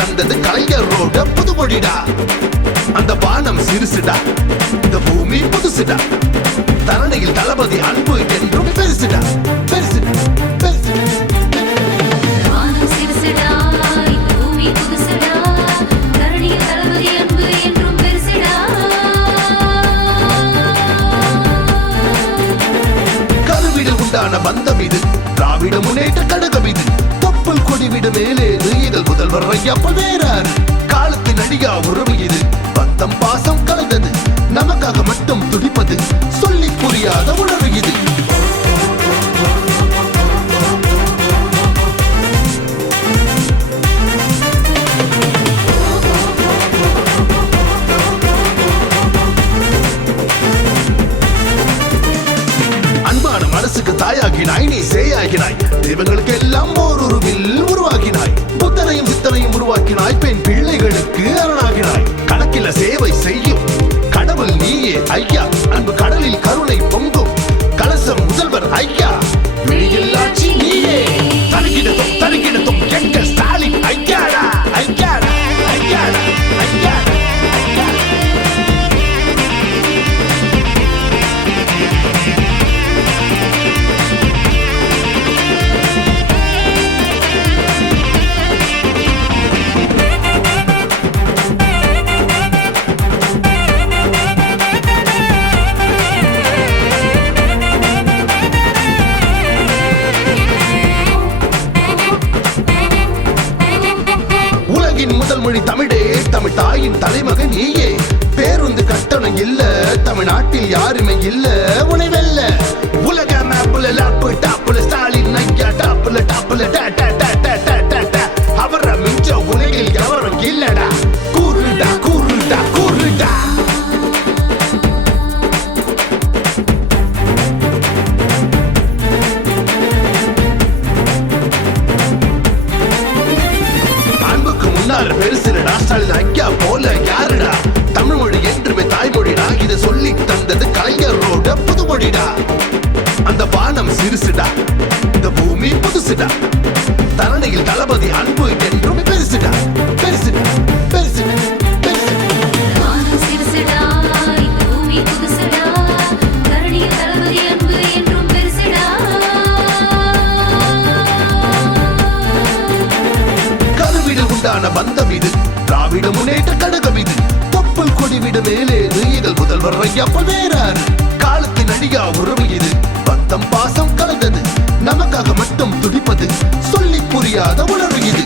தந்தது கலைஞரோட புதுமொழிடா. அந்த வானம் சிறுசுடா, இந்த பூமி புதுசுடா, தரணியில் தளபதி அன்பு என்றும் பெருசுடா பெருசுடா பெருசுடா. வானம் சிறுசுடா, இந்த பூமி புதுசுடா, தரணியில் தளபதி அன்பு என்றும் பெருசுடா. கருவிடு உண்டான பந்தம் இது, திராவிட முன்னேற்ற கழகம் இது. தொப்புள் கொடிவிடு மேலேது, இதழ் முதல்வர் ஐயப்ப வேறாரு. காலத்தின் அடியா உறவு இது, பந்தம் பாசம் கலந்தது, நமக்காக மட்டும் துடிப்பது, சொல்லி புரியாத உணர்வு இது. அன்பான மனசுக்கு தாயாகினாய், நீ சேயாகினாய், தெய்வங்களுக்கு எல்லாம் ஓருருவில் உருவாகினாய். புத்தனையும் சித்தனையும் உருவாக்கினாய், பெண் பிள்ளைகளுக்கு அரணாகினாய். கணக்கில சேவை செய்யும் கடவுள் நீயே ஐயா, அன்பு கடலில் கருணை பொங்கும் கலசம் முதல்வர் ஐயா. விழியில்லாட்சி நீயே, தருகிடத்தும் தருகிடத்தும் எங்கள் ஸ்டாலின் ஐயாடா ஐயாடா ஐயாடா ஐயாடா. முதல் மொழி தமிழே, தமிழ் தாயின் தலைமகன் நீயே. பேருந்து கட்டணம் இல்ல, தமிழ்நாட்டில் யாருமே இல்ல உனை வெல்ல. உலக மேப்புல லாப்பு டாப்புல ஸ்டாலின் ஐயா, டாப்புல டாப்புல டா டா டா டா டா டா டா. அவரை மிஞ்ச உலகில் எவரும் இல்லடா. கூறுடா கூறுடா கூறுடா. பெருசுடா ஸ்டாலின் ஐயா போல யாருடா. தமிழ் மொழி என்றுமே தாய்மொழிடா, இதை சொல்லி தந்தது கலைஞரோட புதுமொழிடா. அந்த வானம் சிறுசுடா, இந்த பூமி புதுசுடா, தரணியில் தளபதி அன்பு என்றும் பெருசுடா பெருசுடா பெருசுடா பெருசுடா. வானம் சிறுசுடா, இந்த பூமி புதுசுடா, தரணியில் தளபதி அன்பு என்றும் பெருசுடா. கருவிடு உண்டான பந்தம் இது, திராவிட முன்னேற்ற கழகம் இது. தொப்புள் கொடிவிடு மேலேது, இதழ் முதல்வர் ஐயப்ப வேறாரு. காலத்தின் அடியா உறவு இது, பந்தம் பாசம் கலந்தது, நமக்காக மட்டும் துடிப்பது, சொல்லி புரியாத உணர்வு இது.